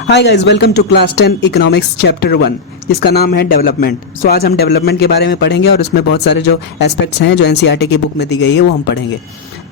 Hi guys, welcome to class 10 economics chapter 1 जिसका नाम है डेवलपमेंट। सो आज हम डेवलपमेंट के बारे में पढ़ेंगे और उसमें बहुत सारे जो एस्पेक्ट्स हैं जो एनसीईआरटी की बुक में दी गई है वो हम पढ़ेंगे।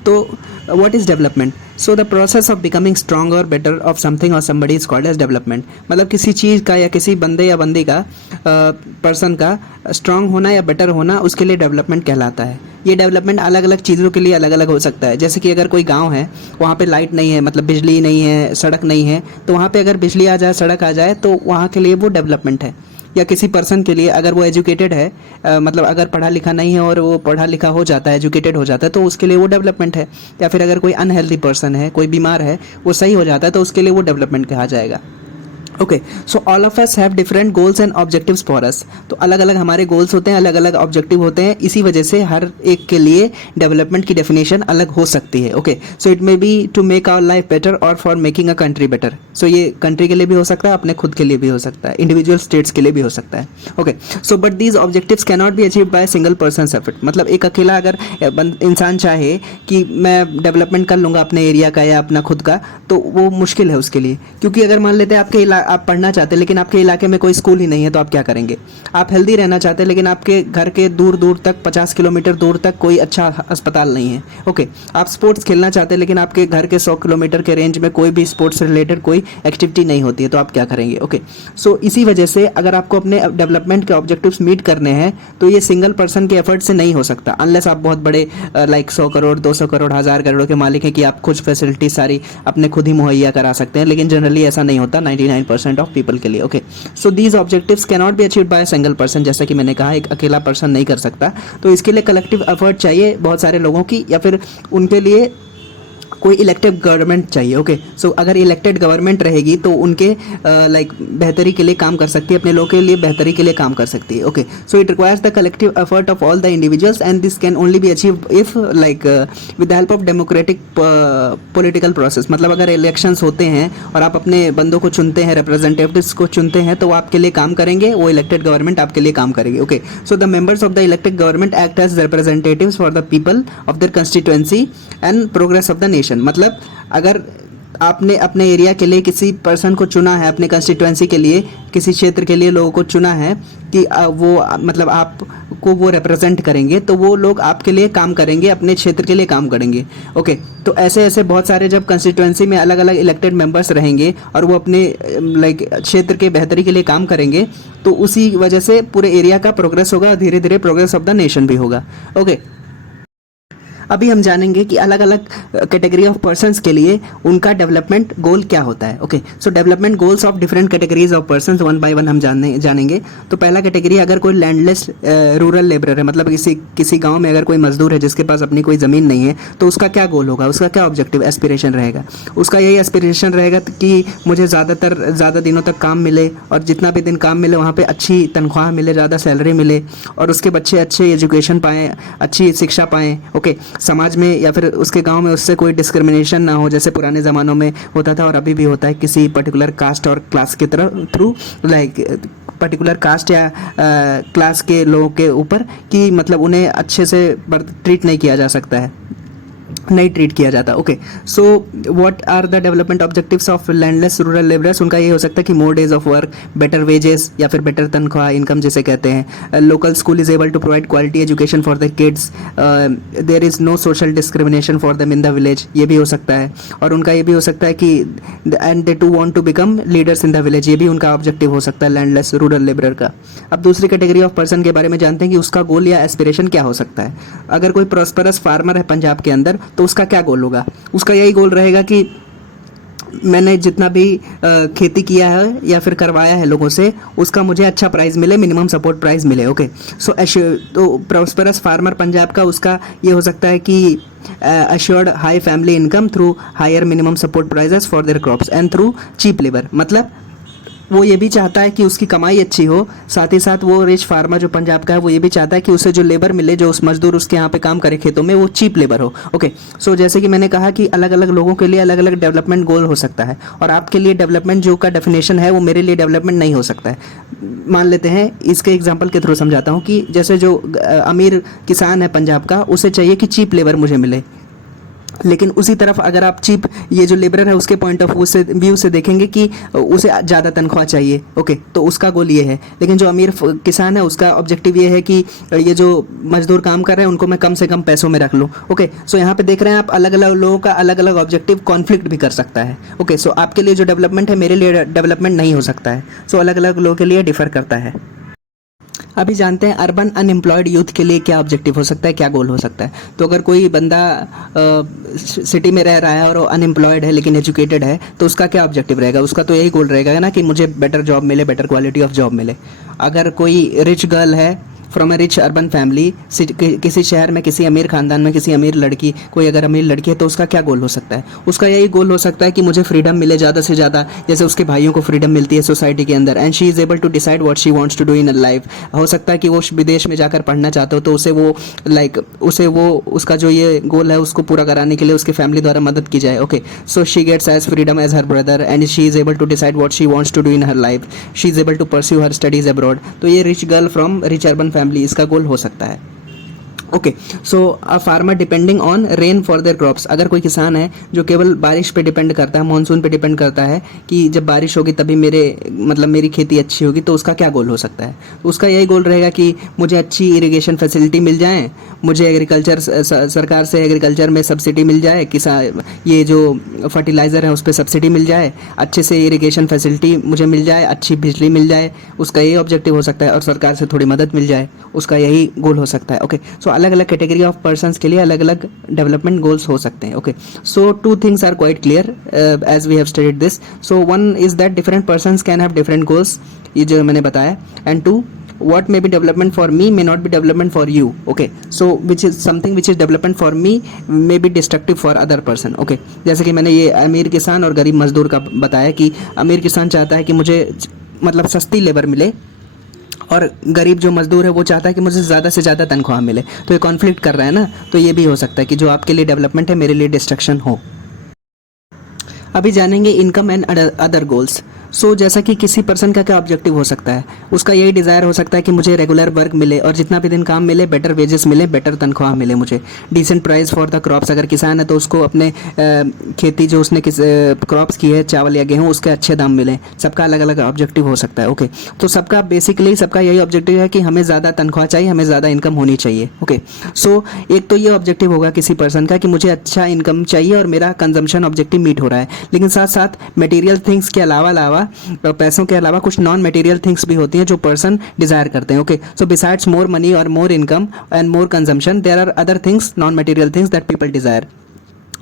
तो what is development? So the process of becoming strong और बेटर ऑफ समथिंग और somebody is called as development. मतलब किसी चीज़ का या किसी बंदे या बंदी का पर्सन का स्ट्रांग होना या बेटर होना, उसके लिए डेवलपमेंट कहलाता है। ये डेवलपमेंट अलग अलग चीज़ों के लिए अलग अलग हो सकता है। जैसे कि अगर कोई गांव है, वहाँ पे लाइट नहीं है, मतलब बिजली नहीं है, सड़क नहीं है, तो वहाँ पे अगर बिजली आ जाए, सड़क आ जाए, तो वहाँ के लिए वो डेवलपमेंट है। या किसी पर्सन के लिए अगर वो एजुकेटेड है, मतलब अगर पढ़ा लिखा नहीं है और वो पढ़ा लिखा हो जाता है, एजुकेटेड हो जाता है, तो उसके लिए वो डेवलपमेंट है। या फिर अगर कोई अनहेल्दी पर्सन है, कोई बीमार है, वो सही हो जाता है, तो उसके लिए वो डेवलपमेंट कहा जाएगा। Okay, so all of us have different goals and objectives for us. तो अलग अलग हमारे गोल्स होते हैं, अलग अलग ऑब्जेक्टिव होते हैं। इसी वजह से हर एक के लिए डेवलपमेंट की डेफिनेशन अलग हो सकती है। Okay, so it may be to make our life better और for making a country better. So ये कंट्री के लिए भी हो सकता है, अपने खुद के लिए भी हो सकता है, इंडिविजुअल स्टेट्स के लिए भी हो सकता है। Okay, so but these objectives can not be achieved by single person effort. मतलब एक अकेला अगर इंसान चाहे कि मैं डेवलपमेंट कर लूँगा अपने एरिया का या अपना खुद का, तो वो मुश्किल है उसके लिए। क्योंकि अगर मान लेते हैं आप पढ़ना चाहते हैं लेकिन आपके इलाके में कोई स्कूल ही नहीं है, तो आप क्या करेंगे? आप हेल्दी रहना चाहते हैं लेकिन आपके घर के दूर दूर तक 50 किलोमीटर दूर तक कोई अच्छा अस्पताल नहीं है। ओके, आप स्पोर्ट्स खेलना चाहते हैं लेकिन आपके घर के 100 किलोमीटर के रेंज में कोई भी स्पोर्ट्स से रिलेटेड कोई एक्टिविटी नहीं होती है, तो आप क्या करेंगे? ओके, सो इसी वजह से अगर आपको अपने डेवलपमेंट के ऑब्जेक्टिव्स मीट करने हैं तो ये सिंगल पर्सन के एफर्ट से नहीं हो सकता, अनलेस आप बहुत बड़े लाइक 100 करोड़ 200 करोड़ 1000 करोड़ के मालिक हैं कि आप कुछ फैसिलिटी सारी अपने खुद ही मुहैया करा सकते हैं। लेकिन जनरली ऐसा नहीं होता 99% ऑफ पीपल के लिए। Okay, so these objectives can not be achieved by single person. जैसा कि मैंने कहा, एक अकेला पर्सन नहीं कर सकता, तो इसके लिए कलेक्टिव एफर्ट चाहिए बहुत सारे लोगों की, या फिर उनके लिए कोई इलेक्टेड गवर्नमेंट चाहिए। ओके, सो अगर इलेक्टेड गवर्नमेंट रहेगी तो उनके लाइक बेहतरी के लिए काम कर सकती है, अपने लोगों के लिए बेहतरी के लिए काम कर सकती है। Okay, so it requires the collective effort of all the individuals and this can only be achieve if like with the help of democratic political process. मतलब अगर इलेक्शंस होते हैं और आप अपने बंदों को चुनते हैं, रिप्रेजेंटेटिव्स को चुनते हैं, तो वो आपके लिए काम करेंगे, वो इलेक्टेड गवर्नमेंट आपके लिए काम करेगी। Okay, so the members of the elected government act as representatives for the people of their constituency and progress of the nation. मतलब अगर आपने अपने एरिया के लिए किसी पर्सन को चुना है, अपने कंस्टिट्यूएंसी के लिए, किसी क्षेत्र के लिए लोगों को चुना है कि वो मतलब आपको वो रिप्रेजेंट करेंगे, तो वो लोग आपके लिए काम करेंगे, अपने क्षेत्र के लिए काम करेंगे। ओके, तो ऐसे ऐसे बहुत सारे जब कंस्टिट्यूएंसी में अलग अलग इलेक्टेड मेंबर्स रहेंगे और वो अपने लाइक क्षेत्र के बेहतरी के लिए काम करेंगे, तो उसी वजह से पूरे एरिया का प्रोग्रेस होगा और धीरे धीरे प्रोग्रेस ऑफ द नेशन भी होगा। ओके, अभी हम जानेंगे कि अलग अलग कैटेगरी ऑफ पर्सन्स के लिए उनका डेवलपमेंट गोल क्या होता है। Okay, so development goals of different categories of persons one by one हम जानेंगे। तो पहला कैटेगरी, अगर कोई लैंडलेस रूरल लेबरर है, मतलब किसी गांव में अगर कोई मजदूर है जिसके पास अपनी कोई ज़मीन नहीं है, तो उसका क्या गोल होगा, उसका क्या ऑब्जेक्टिव एस्पिरेशन रहेगा? उसका यही एस्पिरेशन रहेगा कि मुझे ज़्यादा दिनों तक काम मिले और जितना भी दिन काम मिले वहाँ पर अच्छी तनख्वाह मिले, ज़्यादा सैलरी मिले और उसके बच्चे अच्छे एजुकेशन पाएँ, अच्छी शिक्षा पाएँ। ओके, समाज में या फिर उसके गांव में उससे कोई डिस्क्रिमिनेशन ना हो, जैसे पुराने ज़मानों में होता था और अभी भी होता है किसी पर्टिकुलर कास्ट और क्लास के थ्रू लाइक पर्टिकुलर कास्ट या क्लास के लोगों के ऊपर, कि मतलब उन्हें अच्छे से ट्रीट नहीं किया जा सकता है, नहीं ट्रीट किया जाता। Okay, so what are the development objectives of landless rural labourers? उनका ये हो सकता है कि more days of work, better wages या फिर बेटर तनख्वाह, इनकम जिसे कहते हैं। Local school is able to provide quality education for the kids, there is no social discrimination for them in the village, ये भी हो सकता है। और उनका ये भी हो सकता है कि and they too want to become leaders in the village, ये भी उनका ऑब्जेक्टिव हो सकता है लैंडलेस रूरल लेबरर का। अब दूसरी कैटेगरी ऑफ पर्सन के बारे में जानते हैं कि उसका गोल या एस्पिरेशन क्या हो सकता है। अगर कोई प्रॉस्परस फार्मर है पंजाब के अंदर, तो उसका क्या गोल होगा? उसका यही गोल रहेगा कि मैंने जितना भी खेती किया है या फिर करवाया है लोगों से, उसका मुझे अच्छा प्राइस मिले, मिनिमम सपोर्ट प्राइस मिले। ओके, सो तो प्रॉस्परस फार्मर पंजाब का उसका ये हो सकता है कि assured high family income through higher minimum support prices for their crops and through cheap labor। मतलब वो ये भी चाहता है कि उसकी कमाई अच्छी हो, साथ ही साथ वो रिच फार्मर जो पंजाब का है वो ये भी चाहता है कि उसे जो लेबर मिले, जो उस मजदूर उसके यहाँ पे काम करे खेतों में, वो चीप लेबर हो। ओके, सो जैसे कि मैंने कहा कि अलग अलग लोगों के लिए अलग अलग डेवलपमेंट गोल हो सकता है, और आपके लिए डेवलपमेंट जो का डेफिनेशन है वो मेरे लिए डेवलपमेंट नहीं हो सकता है। मान लेते हैं, इसके एग्जाम्पल के थ्रू समझाता हूँ कि जैसे जो अमीर किसान है पंजाब का, उसे चाहिए कि चीप लेबर मुझे मिले, लेकिन उसी तरफ अगर आप चीप ये जो लेबरर है उसके पॉइंट ऑफ व्यू से देखेंगे कि उसे ज़्यादा तनख्वाह चाहिए, ओके, तो उसका गोल ये है। लेकिन जो अमीर किसान है उसका ऑब्जेक्टिव ये है कि ये जो मजदूर काम कर रहे हैं उनको मैं कम से कम पैसों में रख लूँ, ओके। सो यहाँ पे देख रहे हैं आप अलग अलग लोगों का अलग अलग ऑब्जेक्टिव कॉन्फ्लिक्ट भी कर सकता है, ओके। सो आपके लिए जो डेवलपमेंट है मेरे लिए डेवलपमेंट नहीं हो सकता है, सो अलग अलग लोगों के लिए डिफर करता है। अभी जानते हैं अर्बन अनएम्प्लॉयड यूथ के लिए क्या ऑब्जेक्टिव हो सकता है, क्या गोल हो सकता है। तो अगर कोई बंदा सिटी में रह रहा है और वो अनएम्प्लॉयड है लेकिन एजुकेटेड है तो उसका क्या ऑब्जेक्टिव रहेगा, उसका तो यही गोल रहेगा ना कि मुझे बेटर जॉब मिले, बेटर क्वालिटी ऑफ जॉब मिले। अगर कोई रिच गर्ल है from a rich urban family, किसी शहर में किसी अमीर खानदान में किसी अमीर लड़की, कोई अगर अमीर लड़की है तो उसका क्या गोल हो सकता है, उसका यही गोल हो सकता है कि मुझे फ्रीडम मिले ज़्यादा से ज़्यादा, जैसे उसके भाइयों को फ्रीडम मिलती है सोसाइटी के अंदर, and she is able to decide what she wants to do in life. हो सकता है कि वो विदेश में जाकर पढ़ना चाहते हो तो उसे वो उसका जो ये गोल है उसको पूरा कराने के लिए उसके फैमिली द्वारा मदद की जाए, okay. So she gets as freedom as her brother and she is able to decide what she wants to do in her life, she is able to pursue her studies abroad. तो ये rich girl from rich urban family, इसका goal हो सकता है, okay. So a farmer depending on rain for their crops, अगर कोई किसान है जो केवल बारिश पे डिपेंड करता है, मानसून पे डिपेंड करता है कि जब बारिश होगी तभी मेरी खेती अच्छी होगी, तो उसका क्या गोल हो सकता है, उसका यही गोल रहेगा कि मुझे अच्छी इरिगेशन फैसिलिटी मिल जाए, मुझे एग्रीकल्चर सरकार से एग्रीकल्चर में सब्सिडी मिल जाए, ये जो फर्टिलाइज़र है उस पर सब्सिडी मिल जाए, अच्छे से इरिगेशन फैसिलिटी मुझे मिल जाए, अच्छी बिजली मिल जाए, उसका यही ऑब्जेक्टिव हो सकता है, और सरकार से थोड़ी मदद मिल जाए, उसका यही गोल हो सकता है, ओके। सो अलग अलग कैटेगरी ऑफ पर्सन्स के लिए अलग अलग डेवलपमेंट गोल्स हो सकते हैं, okay. So two things are quite clear as we have studied this. So one is that different persons can have different goals, ये जो मैंने बताया, and two what may be development for me may not be development for you, okay. So which is something which is development for me may be destructive for other person, okay. जैसे कि मैंने ये अमीर किसान और गरीब मजदूर का बताया कि अमीर किसान चाहता है कि मुझे मतलब सस्ती लेबर मिले, और गरीब जो मजदूर है वो चाहता है कि मुझे ज़्यादा से ज़्यादा तनख्वाह मिले, तो ये कॉन्फ्लिक्ट कर रहा है ना। तो ये भी हो सकता है कि जो आपके लिए डेवलपमेंट है मेरे लिए डिस्ट्रक्शन हो। अभी जानेंगे इनकम एंड अदर गोल्स। सो जैसा कि किसी पर्सन का क्या ऑब्जेक्टिव हो सकता है, उसका यही डिज़ायर हो सकता है कि मुझे रेगुलर वर्क मिले और जितना भी दिन काम मिले बेटर वेजेस मिले, बेटर तनख्वाह मिले, मुझे decent price for the crops. अगर किसान है तो उसको अपने खेती जो उसने क्रॉप्स की है, चावल या गेहूँ, उसके अच्छे दाम मिले। सबका अलग अलग ऑब्जेक्टिव हो सकता है, ओके। तो सबका बेसिकली सबका यही ऑब्जेक्टिव है कि हमें ज़्यादा तनख्वाह चाहिए, हमें ज़्यादा इनकम होनी चाहिए, ओके। सो एक तो ये ऑब्जेक्टिव होगा किसी पर्सन का कि मुझे अच्छा इनकम चाहिए और मेरा कंजम्पशन ऑब्जेक्टिव मीट हो रहा है, लेकिन साथ साथ मटेरियल थिंग्स के अलावा पैसों के अलावा कुछ नॉन मटेरियल थिंग्स भी होती हैं जो पर्सन डिजायर करते हैं, okay. So besides more money और more income and more consumption there are other things, non material things that people desire,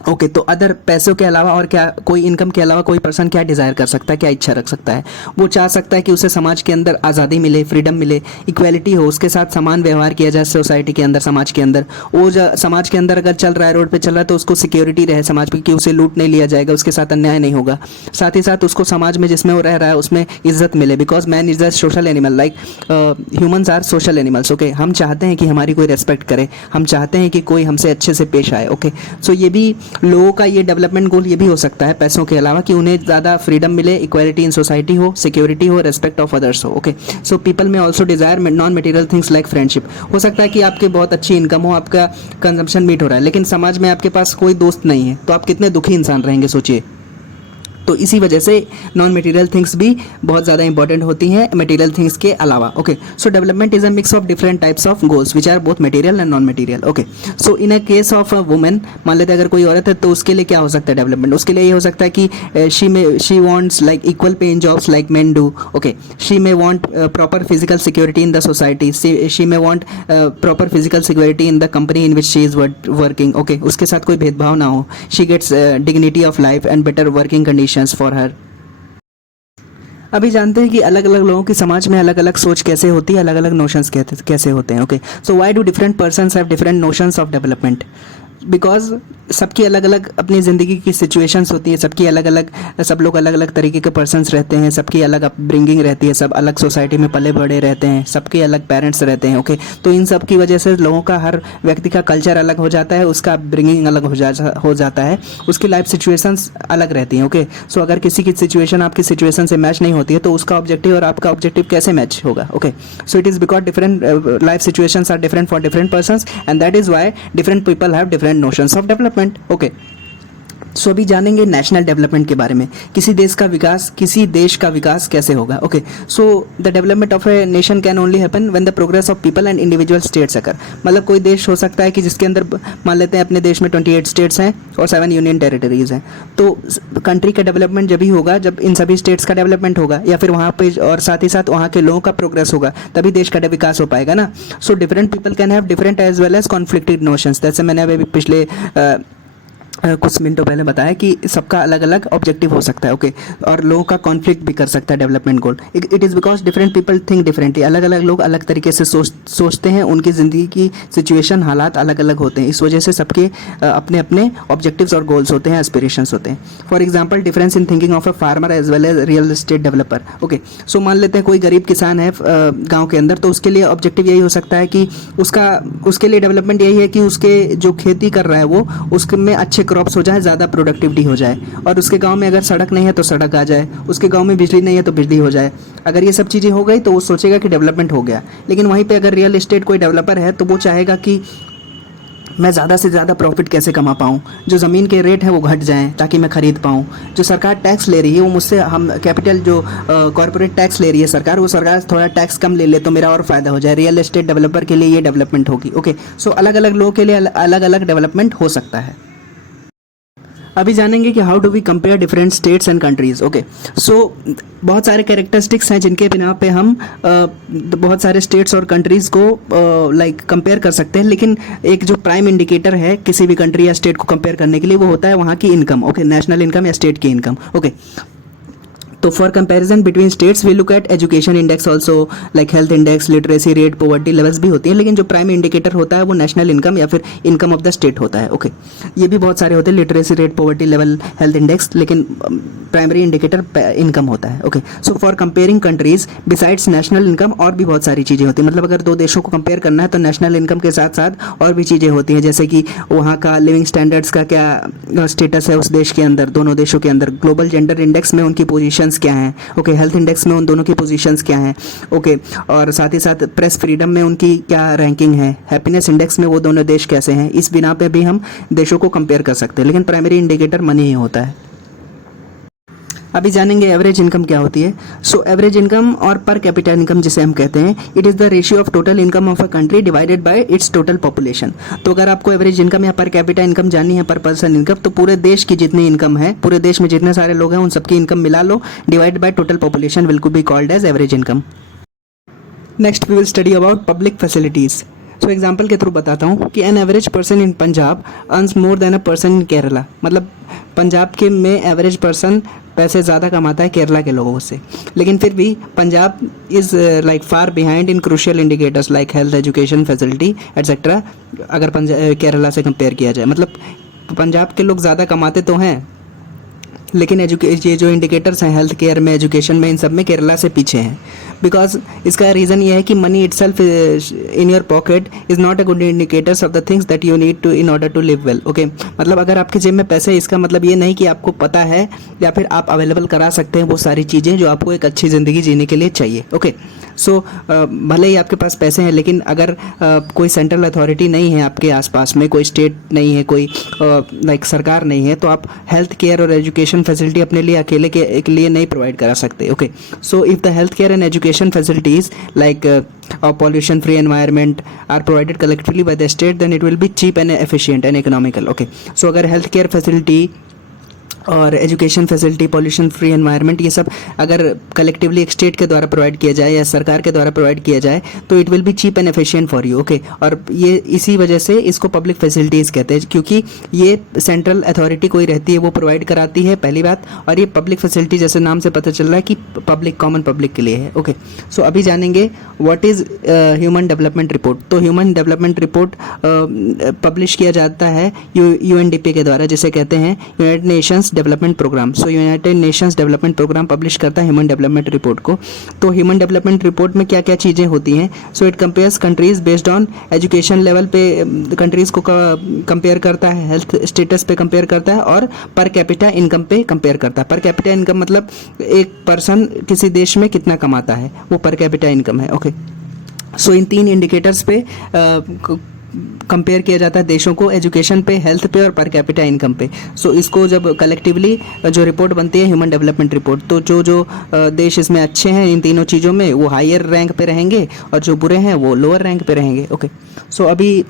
okay. तो अदर पैसों के अलावा और क्या, कोई इनकम के अलावा कोई पर्सन क्या डिज़ायर कर सकता है, क्या इच्छा रख सकता है, वो चाह सकता है कि उसे समाज के अंदर आज़ादी मिले, फ्रीडम मिले, इक्वालिटी हो, उसके साथ समान व्यवहार किया जाए सोसाइटी के अंदर, समाज के अंदर। वो समाज के अंदर अगर चल रहा है, रोड पे चल रहा है, तो उसको सिक्योरिटी रहे समाज पे कि उसे लूट नहीं लिया जाएगा, उसके साथ अन्याय नहीं होगा। साथ ही साथ उसको समाज में जिसमें वो रह रहा है उसमें इज्जत मिले, because man is a social animal, like humans are social animals, okay. हम चाहते हैं कि हमारी कोई रेस्पेक्ट करे, हम चाहते हैं कि कोई हमसे अच्छे से पेश आए, ओके। सो ये भी लोगों का ये डेवलपमेंट गोल ये भी हो सकता है पैसों के अलावा कि उन्हें ज़्यादा फ्रीडम मिले, इक्वालिटी इन सोसाइटी हो, सिक्योरिटी हो, रेस्पेक्ट ऑफ अदर्स हो, ओके। सो पीपल में also desire non material things like friendship. हो सकता है कि आपके बहुत अच्छी इनकम हो, आपका कंजम्पशन मीट हो रहा है, लेकिन समाज में आपके पास कोई दोस्त नहीं है, तो आप कितने दुखी इंसान रहेंगे, सोचिए। तो इसी वजह से नॉन मटेरियल थिंग्स भी बहुत ज़्यादा इंपॉर्टेंट होती हैं मटेरियल थिंग्स के अलावा, okay. So development is a mix of different types of goals which are both material and non material, okay. So in a case of a women, मान लेते हैं अगर कोई औरत है तो उसके लिए क्या हो सकता है डेवलपमेंट, उसके लिए ये हो सकता है कि she wants like equal pay in jobs like men do, okay. She may want proper physical security in the society, she may want proper physical security in the company in which she is working, okay. उसके साथ कोई भेदभाव ना हो, she gets dignity of life and better working condition for her. अभी जानते हैं कि अलग अलग लोगों की समाज में अलग अलग सोच कैसे होती है, अलग अलग नोशंस कैसे होते हैं, okay. So why do different persons have different notions of development, because सबकी अलग अलग अपनी ज़िंदगी की सिचुएशंस होती है, सबकी अलग अलग, सब लोग अलग अलग तरीके के पर्सन्स रहते हैं, सबकी अलग अपब्रिंगिंग रहती है, सब अलग सोसाइटी में पले बड़े रहते हैं, सबके अलग पेरेंट्स रहते हैं, ओके। तो इन सब की वजह से लोगों का, हर व्यक्ति का कल्चर अलग हो जाता है, उसका अपब्रिंगिंग अलग हो जाता है, उसकी लाइफ सिचुएशंस अलग रहती हैं, ओके। सो अगर किसी की सिचुएशन आपकी सिचुएशन से मैच नहीं होती है तो उसका ऑब्जेक्टिव और आपका ऑब्जेक्टिव कैसे मैच होगा, okay. So it is because different life situations are different for different persons and that is why different people have different notions of development. Development. Okay, so अभी जानेंगे नेशनल डेवलपमेंट के बारे में, किसी देश का विकास कैसे होगा। Okay, so the development of a nation can only happen when the progress of people and individual states occur. मतलब कोई देश हो सकता है कि जिसके अंदर, मान लेते हैं अपने देश में 28 स्टेट्स हैं और 7 यूनियन टेरिटरीज हैं, तो कंट्री का डेवलपमेंट जब ही होगा जब इन सभी स्टेट्स का डेवलपमेंट होगा, या फिर वहाँ पे और साथ ही साथ वहाँ के लोगों का प्रोग्रेस होगा, तभी देश का विकास हो पाएगा ना। So different people can have different as well as conflicted notions. जैसे मैंने अभी पिछले कुछ मिनटों पहले बताया कि सबका अलग अलग ऑब्जेक्टिव हो सकता है। ओके, और लोगों का कॉन्फ्लिक्ट भी कर सकता है development goal. It is because different people think differently. अलग अलग लोग अलग तरीके से सोचते हैं, उनकी ज़िंदगी की सिचुएशन, हालात अलग अलग होते हैं, इस वजह से सबके अपने अपने ऑब्जेक्टिव्स और गोल्स होते हैं, एस्पिरेशंस होते हैं। For example, difference in thinking of a farmer as well as real estate developer. Okay, so मान लेते हैं कोई गरीब किसान है गाँव के अंदर, तो उसके लिए ऑब्जेक्टिव यही हो सकता है कि उसके लिए डेवलपमेंट यही है कि उसके जो खेती कर रहा है वो उसमें अच्छे क्रॉप्स हो जाए, ज़्यादा प्रोडक्टिविटी हो जाए, और उसके गांव में अगर सड़क नहीं है तो सड़क आ जाए, उसके गांव में बिजली नहीं है तो बिजली हो जाए। अगर ये सब चीज़ें हो गई तो वो सोचेगा कि डेवलपमेंट हो गया। लेकिन वहीं पे अगर रियल एस्टेट कोई डेवलपर है तो वो चाहेगा कि मैं ज़्यादा से ज़्यादा प्रॉफिट कैसे कमा पाऊँ, जो ज़मीन के रेट है वो घट जाएँ ताकि मैं ख़रीद पाऊँ, जो सरकार टैक्स ले रही है वो मुझसे, हम कैपिटल जो कॉर्पोरेट टैक्स ले रही है सरकार, वो सरकार थोड़ा टैक्स कम ले ले तो मेरा और फ़ायदा हो जाए। रियल एस्टेट डेवलपर के लिए ये डेवलपमेंट होगी। ओके, सो अलग अलग लोगों के लिए अलग अलग डेवलपमेंट हो सकता है। अभी जानेंगे कि how do we compare different states and countries. Okay, so बहुत सारे कैरेक्टरिस्टिक्स हैं जिनके बिना पे हम बहुत सारे स्टेट्स और कंट्रीज़ को लाइक कंपेयर कर सकते हैं, लेकिन एक जो प्राइम इंडिकेटर है किसी भी कंट्री या स्टेट को कंपेयर करने के लिए वो होता है वहाँ की इनकम। ओके, नेशनल इनकम या स्टेट की इनकम। ओके, तो for comparison between states we look at education index also, like health index, literacy rate, poverty levels भी होती हैं, लेकिन जो प्राइमरी इंडिकेटर होता है वो नेशनल इनकम या फिर इनकम ऑफ द स्टेट होता है। ओके, ये भी बहुत सारे होते हैं, literacy rate, poverty level, health index, लेकिन प्राइमरी इंडिकेटर इनकम होता है। Okay, so for comparing countries besides national income और भी बहुत सारी चीज़ें होती हैं। मतलब अगर दो देशों को कंपेयर करना है तो नेशनल इनकम के साथ साथ और भी चीज़ें होती हैं, जैसे कि वहाँ का लिविंग स्टैंडर्ड्स का क्या स्टेटस है उस देश के अंदर, दोनों देशों के अंदर, ग्लोबल जेंडर इंडेक्स में उनकी पोजीशंस क्या हैं। ओके, हेल्थ इंडेक्स में उन दोनों की पोजीशंस क्या हैं। ओके, और साथ ही साथ प्रेस फ्रीडम में उनकी क्या रैंकिंग है, हैप्पीनेस इंडेक्स में वो दोनों देश कैसे हैं, इस बिना पे भी हम देशों को कंपेयर कर सकते हैं, लेकिन प्राइमरी इंडिकेटर मनी ही होता है। अभी जानेंगे एवरेज इनकम क्या होती है। सो एवरेज इनकम और पर कैपिटा इनकम जिसे हम कहते हैं, it is the ratio of total income of a country divided by it's total population. तो अगर आपको एवरेज इनकम या पर कैपिटा इनकम जाननी है, पर पर्सन इनकम, तो पूरे देश की जितनी इनकम है, पूरे देश में जितने सारे लोग हैं उन सबकी इनकम मिला लो, divide by total population, will be called as average income. Next we will study about public facilities. So example के थ्रू बताता हूँ कि an average person in Punjab earns more than a person in Kerala. मतलब पंजाब के में average person पैसे ज़्यादा कमाता है केरला के लोगों से, लेकिन फिर भी Punjab is like far behind in crucial indicators like health, education, facility etcetera, अगर केरला से कंपेयर किया जाए। मतलब पंजाब के लोग ज़्यादा कमाते तो हैं, लेकिन ये जो इंडिकेटर्स हैं हेल्थ केयर में, एजुकेशन में, इन सब में केरला से पीछे हैं। बिकॉज इसका रीज़न ये है कि money itself in your pocket is not a good indicators of the things that you need to in order to live well. Okay, मतलब अगर आपके जेब में पैसे, इसका मतलब ये नहीं कि आपको पता है या फिर आप अवेलेबल करा सकते हैं वो सारी चीज़ें जो आपको एक अच्छी ज़िंदगी जीने के लिए चाहिए। ओके, सो भले ही आपके पास पैसे हैं, लेकिन अगर कोई सेंट्रल अथॉरिटी नहीं है आपके आसपास में, कोई स्टेट नहीं है, कोई लाइक सरकार नहीं है, तो आप हेल्थ केयर और एजुकेशन फैसिलिटी अपने लिए अकेले के लिए नहीं प्रोवाइड करा सकते। Okay, so if the health care and education facilities like pollution free environment are provided collectively by the state, then it will be cheap and efficient and economical. Okay, so अगर health care facility और education facility, pollution free environment, ये सब अगर collectively एक state के द्वारा provide किया जाए या सरकार के द्वारा प्रोवाइड किया जाए तो it will be cheap and efficient for you. Okay, और ये इसी वजह से इसको पब्लिक फैसिलिटीज़ कहते हैं, क्योंकि ये सेंट्रल अथॉरिटी कोई रहती है वो प्रोवाइड कराती है, पहली बात, और ये पब्लिक फैसिलिटी जैसे नाम से पता चल रहा है कि पब्लिक, कॉमन पब्लिक के लिए है। ओके, सो अभी जानेंगे what is human development report. तो ह्यूमन डेवलपमेंट रिपोर्ट पब्लिश किया जाता है UNDP के द्वारा, जिसे कहते हैं United Nations Development Programme. So United Nations Development Programme publish करता है ह्यूमन डेवलपमेंट रिपोर्ट को। तो ह्यूमन डेवलपमेंट रिपोर्ट में क्या क्या चीज़ें होती हैं। So it compares countries based on education level पे, कंट्रीज़ को कंपेयर करता है, हेल्थ स्टेटस पे कंपेयर करता है, और पर कैपिटा इनकम पे कंपेयर करता है। पर कैपिटा इनकम मतलब एक पर्सन किसी देश में कितना कमाता है, वो पर कैपिटा इनकम है। ओके, सो इन तीन इंडिकेटर्स पे कंपेयर किया जाता है देशों को एजुकेशन पे, हेल्थ पे और पर कैपिटा इनकम पे। सो इसको जब कलेक्टिवली जो रिपोर्ट बनती है ह्यूमन डेवलपमेंट रिपोर्ट, तो जो जो देश इसमें अच्छे हैं इन तीनों चीज़ों में वो हायर रैंक पे रहेंगे और जो बुरे हैं वो लोअर रैंक पे रहेंगे। ओके, सो अभी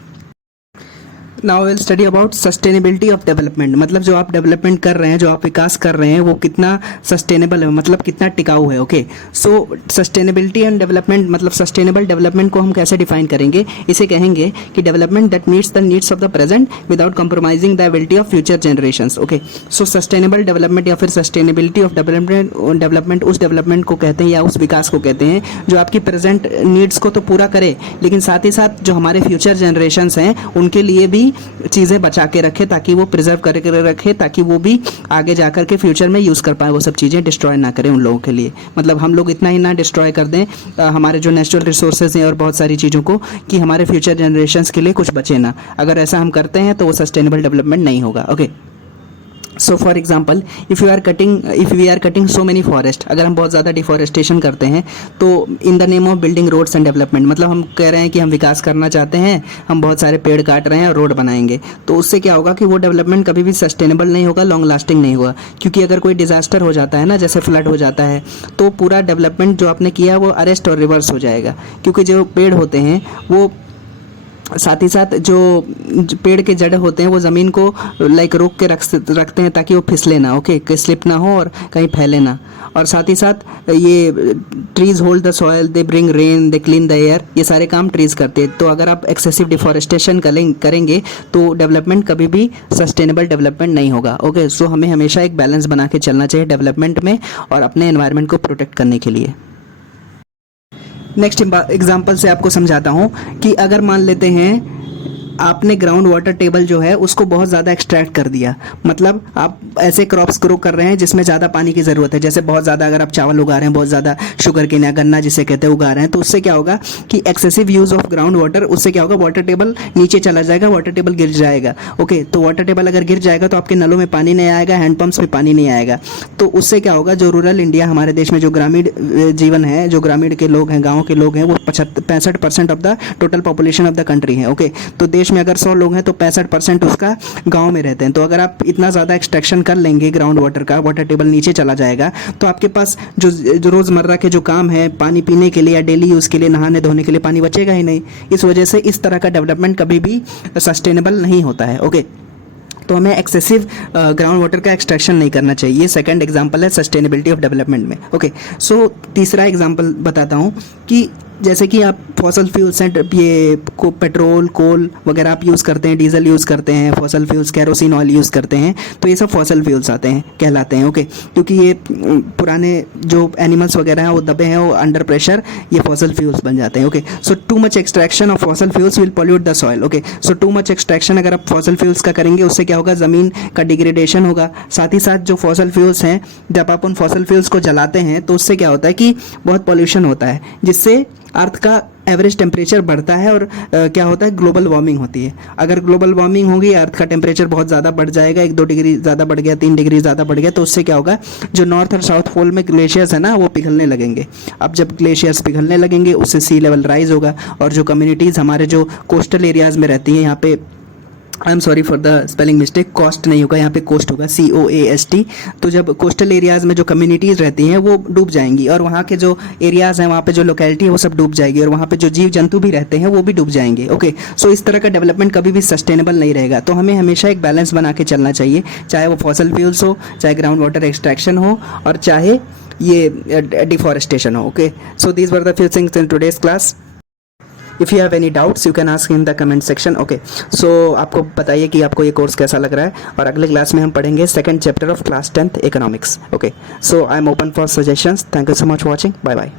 now will study about sustainability of development. मतलब जो आप डेवलपमेंट कर रहे हैं, जो आप विकास कर रहे हैं, वो कितना सस्टेनेबल है, मतलब कितना टिकाऊ है। Okay, so sustainability and development, मतलब सस्टेनेबल डेवलपमेंट को हम कैसे डिफाइन करेंगे? इसे कहेंगे कि development that meets the needs of the present without compromising the ability of future generations. Okay, so sustainable development या फिर सस्टेनेबिलिटी ऑफ डेवलपमेंट उस डेवलपमेंट को कहते हैं या उस विकास को कहते हैं जो आपकी प्रेजेंट नीड्स को तो पूरा करे, लेकिन साथ ही साथ जो हमारे फ्यूचर जनरेशंस हैं उनके लिए भी चीज़ें बचा के रखे, ताकि वो प्रिजर्व करके रखे, ताकि वो भी आगे जाकर के फ्यूचर में यूज़ कर पाए, वो सब चीज़ें डिस्ट्रॉय ना करें उन लोगों के लिए। मतलब हम लोग इतना ही ना डिस्ट्रॉय कर दें हमारे जो नेचुरल रिसोर्सेज हैं और बहुत सारी चीज़ों को, कि हमारे फ्यूचर जनरेशंस के लिए कुछ बचे ना। अगर ऐसा हम करते हैं तो वो सस्टेनेबल डेवलपमेंट नहीं होगा। Okay, so for example if we are cutting so many forest, अगर हम बहुत ज़्यादा डिफॉरेस्टेशन करते हैं तो in the name of building roads and development, मतलब हम कह रहे हैं कि हम विकास करना चाहते हैं, हम बहुत सारे पेड़ काट रहे हैं और रोड बनाएंगे, तो उससे क्या होगा कि वो डेवलपमेंट कभी भी सस्टेनेबल नहीं होगा, लॉन्ग लास्टिंग नहीं होगा। क्योंकि अगर कोई डिजास्टर हो जाता है ना, जैसे फ्लड हो जाता है, तो पूरा डेवलपमेंट जो आपने किया वो अरेस्ट और रिवर्स हो जाएगा। क्योंकि जो पेड़ होते हैं वो साथ ही साथ जो पेड़ के जड़ होते हैं वो ज़मीन को लाइक रोक के रखते हैं ताकि वो फिसले ना, ओके, कि स्लिप ना हो और कहीं फैले ना। और साथ ही साथ ये trees hold the soil, they bring rain, they clean the air, ये सारे काम ट्रीज़ करते हैं। तो अगर आप एक्सेसिव डिफॉरेस्टेशन करेंगे तो डेवलपमेंट कभी भी सस्टेनेबल डेवलपमेंट नहीं होगा। ओके, सो हमें हमेशा एक बैलेंस बना के चलना चाहिए डेवलपमेंट में और अपने एनवायरनमेंट को प्रोटेक्ट करने के लिए। नेक्स्ट एग्जांपल से आपको समझाता हूँ कि अगर मान लेते हैं आपने ग्राउंड वाटर टेबल जो है उसको बहुत ज़्यादा एक्सट्रैक्ट कर दिया, मतलब आप ऐसे क्रॉप्स ग्रो कर रहे हैं जिसमें ज़्यादा पानी की ज़रूरत है, जैसे बहुत ज़्यादा अगर आप चावल उगा रहे हैं, बहुत ज़्यादा शुगर केन या गन्ना जिसे कहते हैं उगा रहे हैं, तो उससे क्या होगा कि excessive use of ground water, उससे क्या होगा वाटर टेबल नीचे चला जाएगा, वाटर टेबल गिर जाएगा। ओके, तो वाटर टेबल अगर गिर जाएगा तो आपके नलों में पानी नहीं आएगा, हैंडपम्प्स में पानी नहीं आएगा। तो उससे क्या होगा, जो रूरल इंडिया हमारे देश में जो ग्रामीण जीवन है, जो ग्रामीण के लोग हैं, गाँव के लोग हैं, वो 65% of the total population of the country है। ओके, तो देश में अगर 100 लोग हैं तो 65% उसका गांव में रहते हैं। तो अगर आप इतना ज़्यादा एक्सट्रैक्शन कर लेंगे ग्राउंड वाटर का, वाटर टेबल नीचे चला जाएगा, तो आपके पास जो रोज़मर्रा के जो काम है, पानी पीने के लिए या डेली यूज़ के लिए, नहाने धोने के लिए पानी बचेगा ही नहीं। इस वजह से इस तरह का डेवलपमेंट कभी भी सस्टेनेबल नहीं होता है। ओके, तो हमें एक्सेसिव ग्राउंड वाटर का एक्सट्रैक्शन नहीं करना चाहिए। ये सेकंड एग्जांपल है सस्टेनेबिलिटी ऑफ डेवलपमेंट में। ओके, सो तीसरा एग्जांपल बताता हूँ कि जैसे कि आप फॉसल फ्यूल्स हैं, ये पेट्रोल, कोल वगैरह आप यूज़ करते हैं, डीजल यूज़ करते हैं, fossil fuels, kerosene oil use करते हैं, तो ये सब फॉसल फ्यूल्स आते हैं, कहलाते हैं। ओके, क्योंकि ये पुराने जो एनिमल्स वगैरह हैं वो दबे हैं, वो अंडर प्रेशर ये फॉसल फ्यूल्स बन जाते हैं। Okay, so too much extraction of fossil fuels will pollute the soil. Okay, so too much extraction अगर आप फॉसल फ्यूल्स का करेंगे, उससे क्या होगा, ज़मीन का डिग्रेडेशन होगा। साथ ही साथ जो फॉसल फ्यूल्स हैं, जब आप उन फॉसल फ्यूल्स को जलाते हैं तो उससे क्या होता है कि बहुत पॉल्यूशन होता है, जिससे अर्थ का एवरेज टेम्परेचर बढ़ता है और क्या होता है, ग्लोबल वार्मिंग होती है। अगर ग्लोबल वार्मिंग होगी, अर्थ का टेम्परेचर बहुत ज़्यादा बढ़ जाएगा, 1-2 डिग्री ज़्यादा बढ़ गया, 3 डिग्री ज़्यादा बढ़ गया, तो उससे क्या होगा, जो नॉर्थ और साउथ पोल में ग्लेशियर्स है ना, वो पिघलने लगेंगे। अब जब ग्लेशियर्स पिघलने लगेंगे, उससे सी लेवल राइज होगा, और जो कम्युनिटीज़ हमारे जो कोस्टल एरियाज़ में रहती हैं, यहाँ पे I am sorry for the spelling mistake, cost नहीं होगा, यहाँ पे कोस्ट होगा, COAST। तो जब कोस्टल एरियाज़ में जो कम्युनिटीज़ रहती हैं वो डूब जाएंगी, और वहाँ के जो एरियाज़ हैं, वहाँ पे जो लोकेलिटी है वो सब डूब जाएगी, और वहाँ पे जो जीव जंतु भी रहते हैं वो भी डूब जाएंगे। ओके, सो इस तरह का डेवलपमेंट कभी भी सस्टेनेबल नहीं रहेगा। तो हमें हमेशा एक बैलेंस बना के चलना चाहिए, चाहे वो फॉसल फ्यूल्स हो, चाहे ग्राउंड वाटर एक्सट्रैक्शन हो, और चाहे ये डिफॉरेस्टेशन हो। Okay, so these were the few things in today's class. If you have any doubts you can ask in the comment section. Okay, so आपको बताइए कि आपको ये कोर्स कैसा लग रहा है, और अगले क्लास में हम पढ़ेंगे second chapter of class 10th economics. Okay, so I am open for suggestions. Thank you so much watching, bye bye.